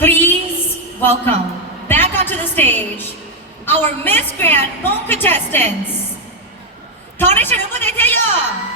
Please welcome back onto the stage our Miss Grand Bone contestants. Tony Shirumudetaya.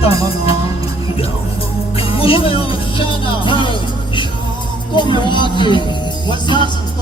大妈呢？我没有想到，我没忘记，我啥时候？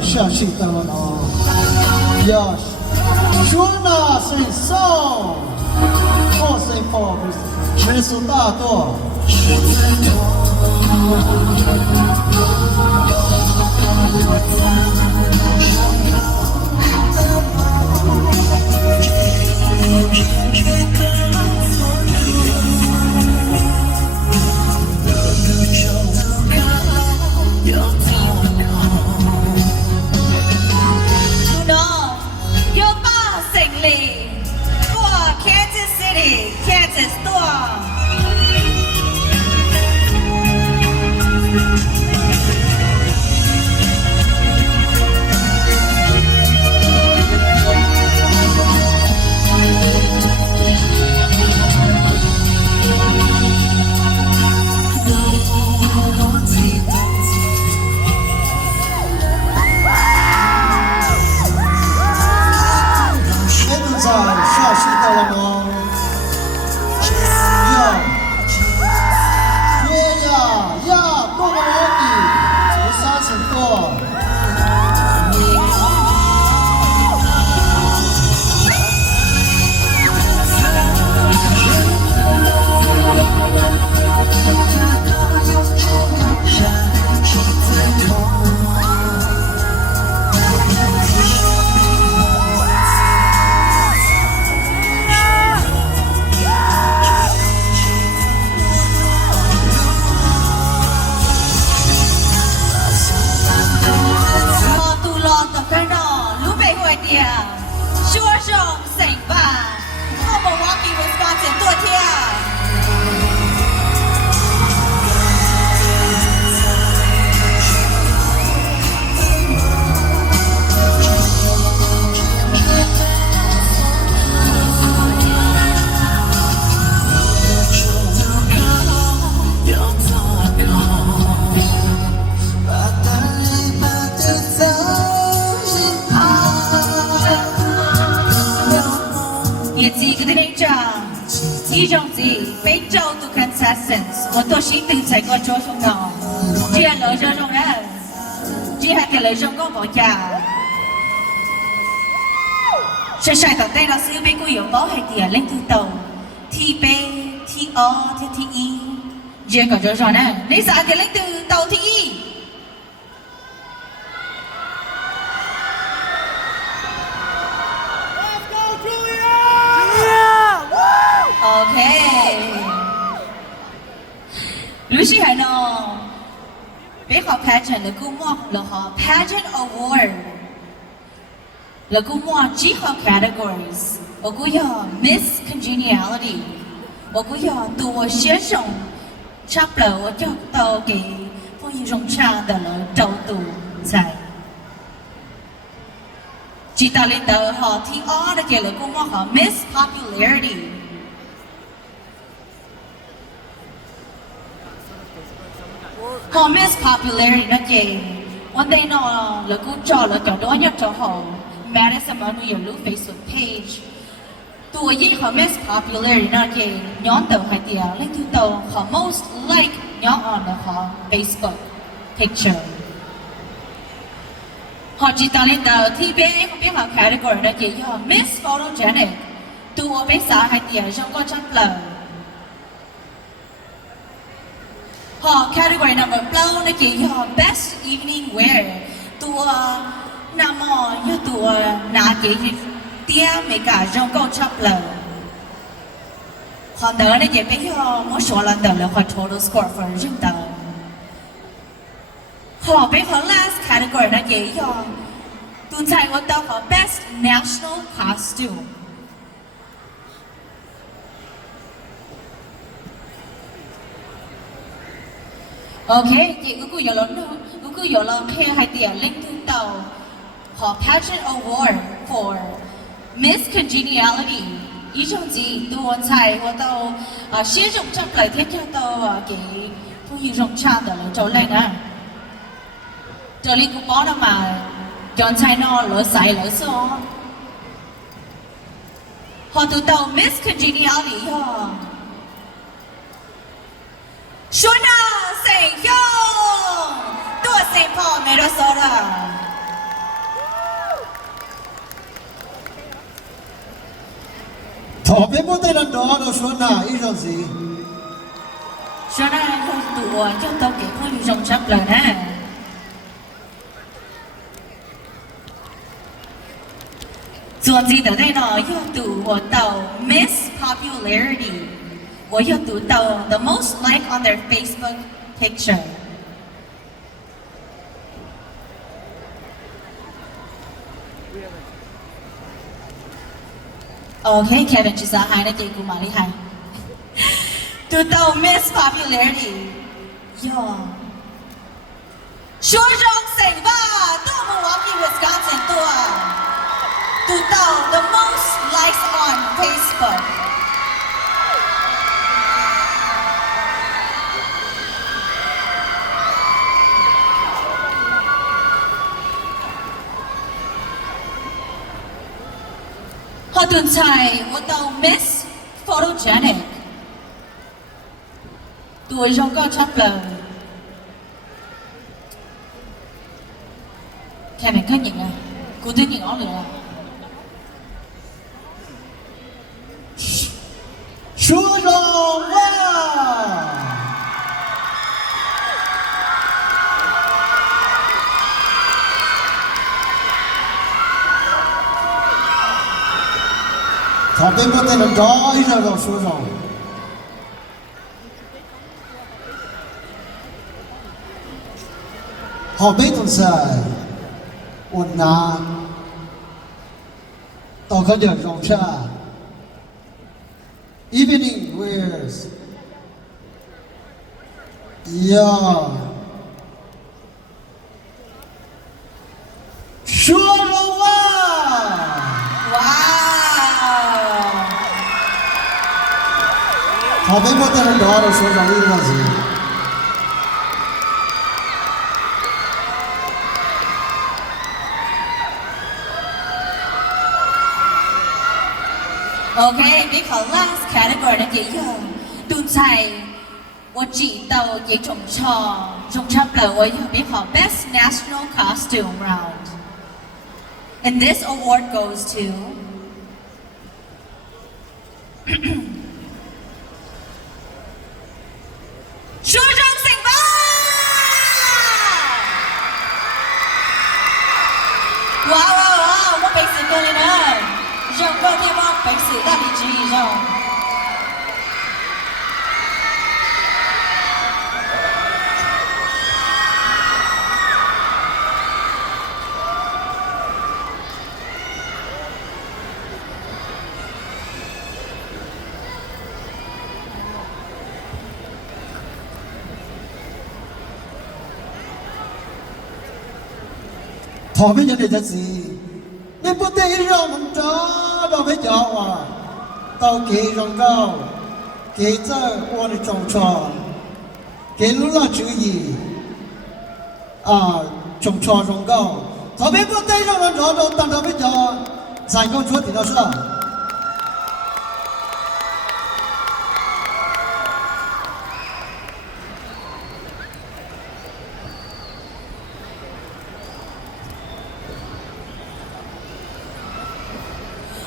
下期到了，Yes， 说那谁送，我谁跑，没数大多。Kansas Storm. 现在下期到了吗？说声谁吧，我们walk in Wisconsin 多天。一种子非洲的 contestants， 我都是对这个做上的，只係來咗種人，只係嘅來種個國家。實際到底老師俾佢有保係啲領導到 T B T O T T E， 只個做上人，你啥嘅領導到 T E？ OK， 於是係呢，俾個 pageant 嘅估摸落去 pageant award， là cũng mua chỉ họ categories và cũng có Miss Congeniality và cũng có tụ xế rộng chấp lỡ và cho tàu cái phong hình rộng trang đó là trâu tụ chạy chỉ ta lên tàu họ thì đó kia là cũng mua họ Miss Popularity họ Miss Popularity đó kì one day nó là cũng cho là cho đó nhất cho họ Madison mà nuôi lúc Facebook page tuổi gì họ Miss Popularity đó kì nhóm tàu hay tiệt lên thứ tàu họ most like nhóm on là họ Facebook picture họ chỉ ta lên tàu thì bé không biết họ category đó kì họ Miss Photogenic tuổi bé xã hay tiệt trong con chắc là họ category number flow nó chỉ họ best evening wear tua nằm ở như tua nà chỉ tia mấy cả trong câu chấp lời họ đỡ nó chỉ biết họ mỗi số lần đỡ là họ total score for riêng tờ họ biết họ last category nó chỉ họ tuần chạy của tao họ best national costume ok, chị cứ giờ lớn cứ giờ lớn khi hai tiền lên thứ tàu họ pageant award for Miss Congeniality ý trong gì tôi chạy của tàu sử dụng trong lời thiết cho tàu cái phong hình rộng trang đó là chỗ lên à trở lên cũng có đâu mà chọn chạy nó lỡ sai lỡ số họ từ tàu Miss Congeniality họ Xuân à, Sành Hiông, tôi Sành Phò mẹ đó sao đó. Thọ bé bố tay lần đó đâu Xuân à, ý rồi gì? Xuân à, không tụ cho tao kể không dùng rộng chấp lời nè. Xuân gì tới đây nó cho tụ của tàu Miss Popularity. 我要读到 the most like on their Facebook picture. Okay, Kevin, chỉ sao hai nó chị cũng mà đi hai.读到 Miss Popularity. Yo. 说中谁吧，多么王比 Wisconsin 多。读到 the most likes on Facebook. Họ tuần chạy của tàu Miss Photogenic tuổi trong câu chấp lời Kevin có nhìn à cô tôi nhìn nó liền à Chúa rồng à Thọ bé bố tay lần đó, ý rồi đâu Chúa rồng họ bé tuần sai ổn nà tao có được rồng cha evening wears yeah Chúa rồng à wow họ bé bố tay lần đó đâu Chúa rồng ý là gì Okay, biết họ last category là gì rồi tuần chạy我chỉ tàu cái trồng chấp là我biết họ best national costume round and this award goes to Xuân Rong Sành Ba wow wow wow một bánh sự cơ lên ơi rộng cơ thêm một bánh sự đã bị trì rồi thọ với nhân để gì nên bút tê rong cho đâu với gió à tao kỹ rong cao kỹ giờ qua để trồng trò kỹ lúc là chữ gì trồng trò rong cao thọ với bút tê rong cho đâu tăng đâu với gió giải công chúa thì nó sẽ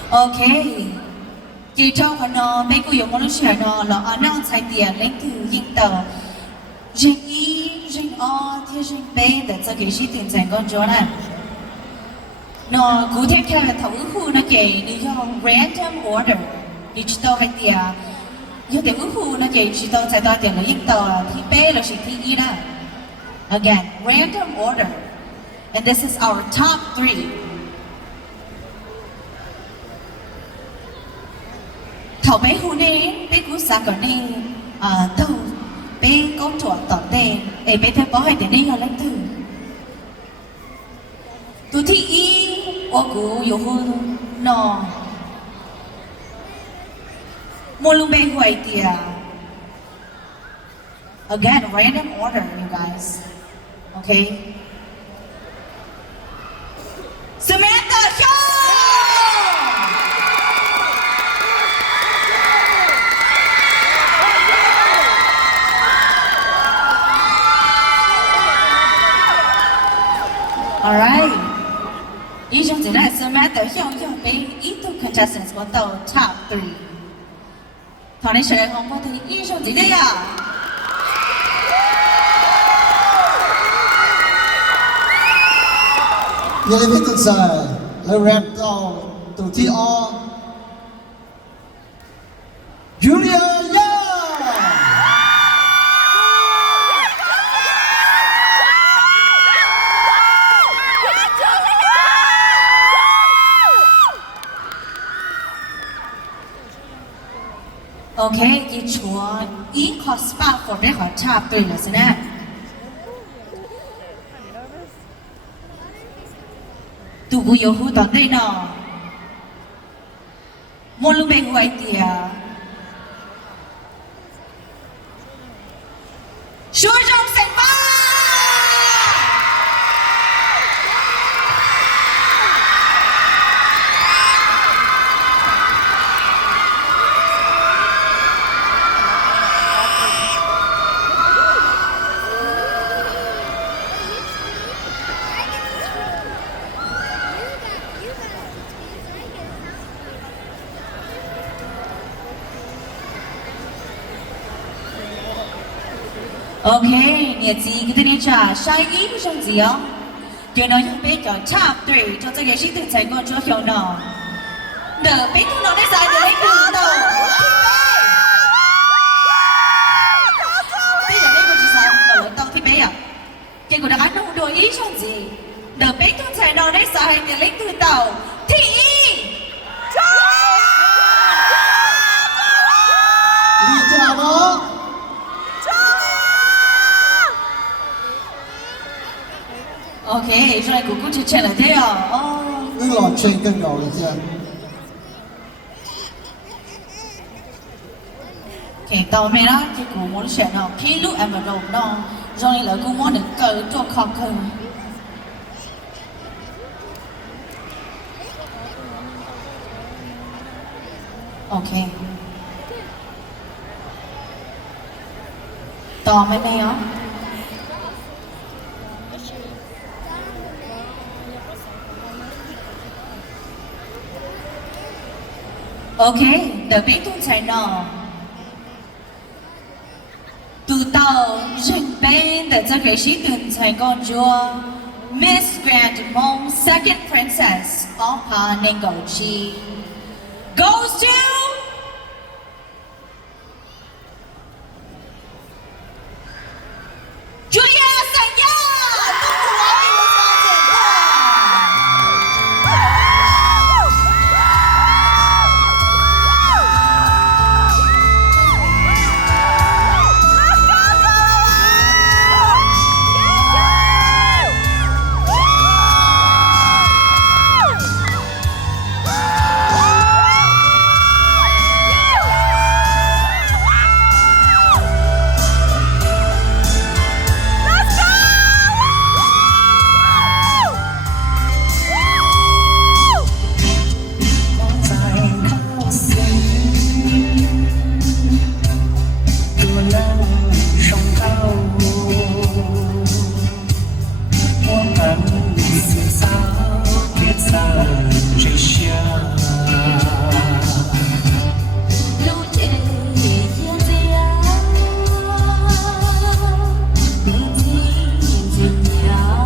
OK， 記住我呢，美國有冇人選呢？落阿能才點領土應到人一人二天人背的這個是定在工作呢。那古天看頭戶那個你用 random order， 你知道係點？有啲戶那個知道在到點了應到ที่背了是ที่一啦。Again, random order, and this is our top 3. 頭俾戶呢，俾股殺個呢，都俾工作當地，俾佢幫佢哋呢個領土。ตัวที่一，我估有戶喏，冇路俾戶idea。Again, random order, you guys. Okay? Samantha, show! Alright. 以上就係 Samantha 向俾2 contestants 揾到 top 3。同你上我哋以上就呢呀。Như là biết tự giờ là rap tàu tụ thi o Julia Young OK， 一撮一 cost spot for 呢個 top 3了先呢。tu bu yo hu ta te no mo lu me hu idea shu jong sen ba OK， 你自己的那啥，下一个选择哦，就那用比较差对，就这个是对才讲做用呢。那比同那的啥就来看到，比人那个是啥，那到ที่比啊，结果的安弄多一选择，那比同才那的啥就来看到ที่Lý trả nó OK， 所以姑姑就吃了对哦。那个老圈更高了这OK， 到尾啦，即姑母選咯，披露 envelope 咯，讓你老公我能夠做考科。OK， ต่อไหมไม่อ๋อ OK， 的被动才能读到人辈的这个是人才公主 Miss Grand Mom Second Princess of Panengochi goes to Julia Sanya. 好 xuyên sao biết xa rơi xa lưu trễ thiên dia lưu thiên duyên nhà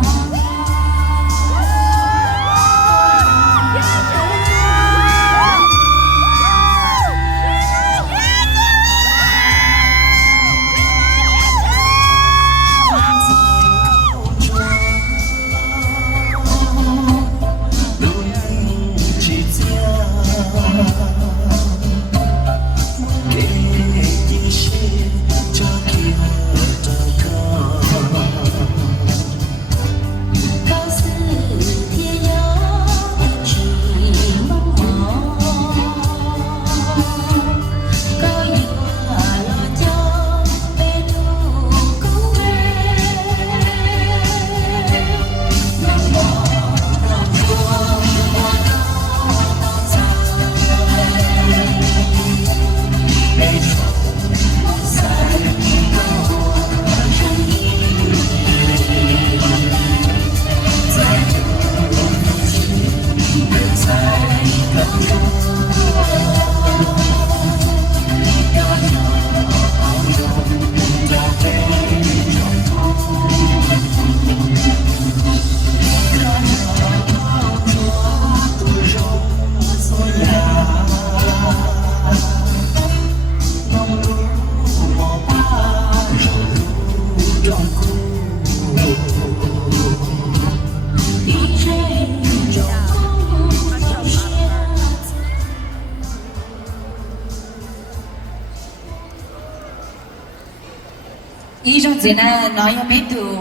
ý trong diễn nói cho biết từ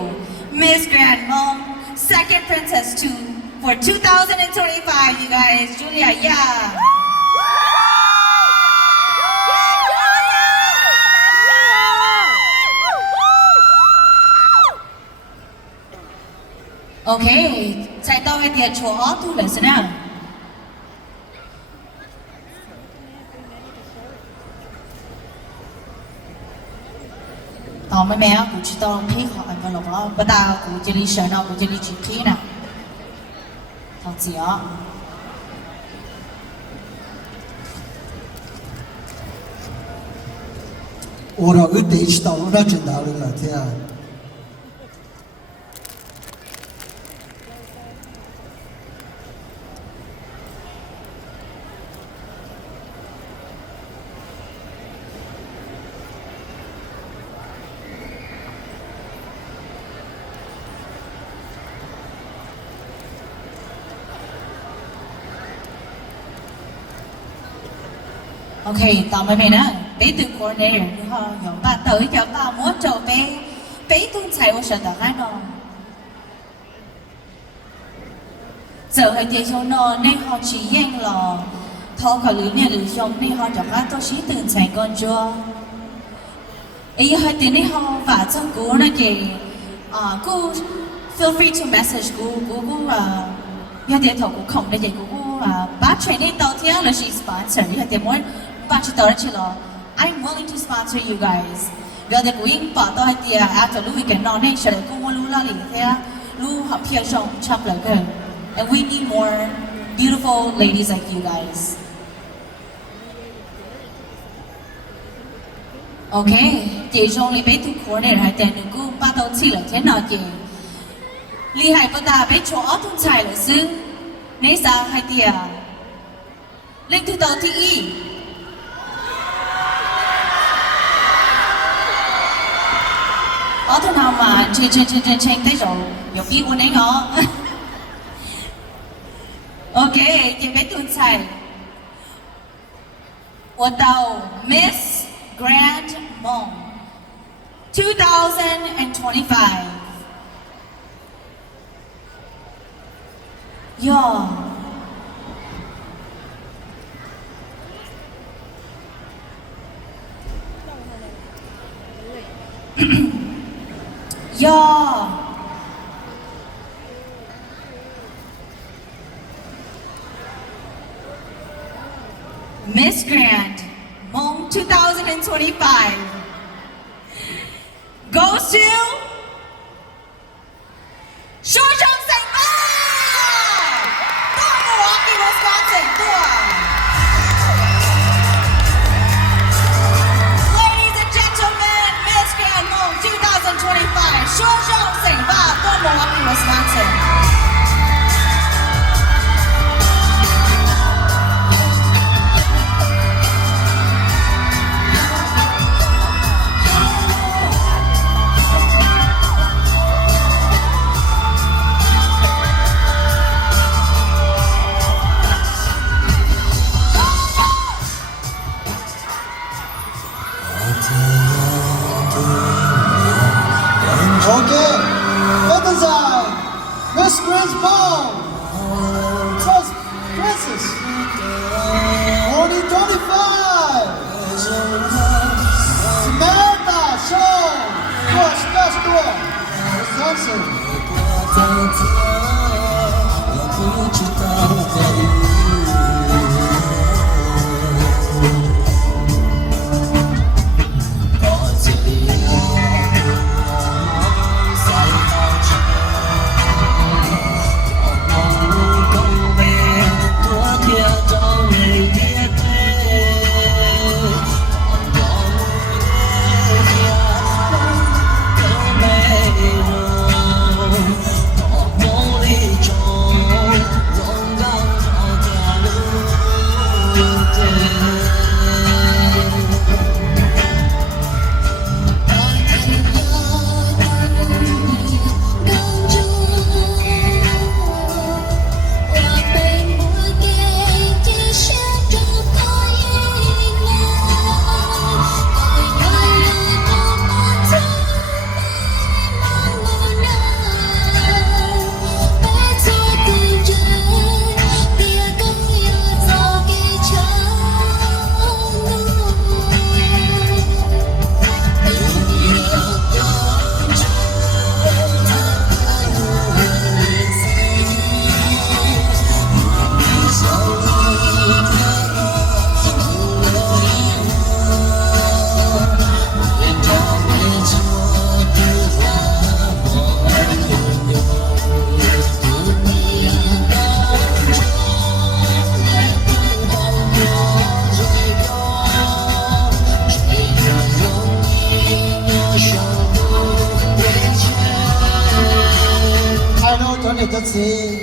Miss Grand Mong Second Princess 2 for 2025 you guys Julia yeah Okay, chạy tao cái tiền chỗ thu lại xem nào. Tao mấy mẹ cũng chỉ tao thấy họ ăn vào lồng bắt đầu cũng chỉ đi sợ nào cũng chỉ đi chụp khí nào. Thằng gì á?我那个地址到那真到了天啊！ Okay, tao mấy mẹ nè, bé từ corner, họ giống ba tới cho ba muốn cho bé tuân chạy vào sợ tao hai nó. Giờ hay tiền cho nó nên họ chỉ yên là thọ cả lưỡi này lưỡi trong nên họ chẳng có tôi chỉ từng chạy con chưa. Ý hay tiền nên họ và trong cú này kì, cú feel free to message cú nhà tiền thọ cú không để gì cú bắt training tao theo là she sponsor, nhà tiền muốn bắt chỉ tao chỉ là I'm willing to sponsor you guys. Bây giờ cú yên bảo tao hay tiền after lu weekend nó nên sẽ cú muốn lu la lì theo lu học theo trong chập lại cái. And we need more beautiful ladies like you guys. Okay, chị trong lý bé thu khối này hay tiền đừng cũng ba tàu chỉ là thế nào chị? Lý hải bắt ta bé chỗ thun chạy là xứ, nấy sao hay tiền? Lên thu tàu thì y. Ở thun nào mà trên tới rồi, nhiều biết quân ấy ngó. Okay, chị bé tuần chạy. Của tàu Miss Grand Mong 2025. Yeah. Yeah. Miss Grand Mong 2025 goes to Short Jump Saint Miss Grace Ball, First Princess, 2025. Samantha Shaw, Crush Castor, Wisconsin. I know cho nên thật gì,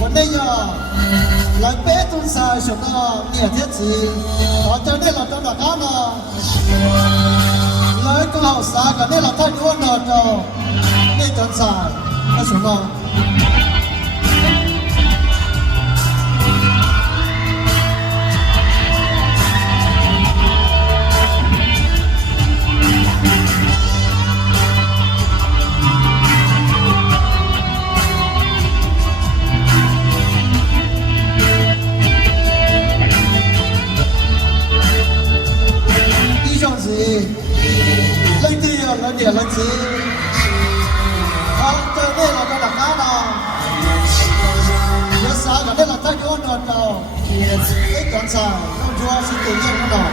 vấn đề nhỏ, lại bé tuần sai số nó nhiều thiết gì, họ cho nên là trong đó cá nó, lại có học xa cả nên là thay đổi nó cho nên tuần sai, nó số nó. Lên thì lên địa lên gì không chơi đây là cái cá nào nhớ sao cả đây là thay đổi nó đâu cái con sao không chúa xin tự nhiên nó đâu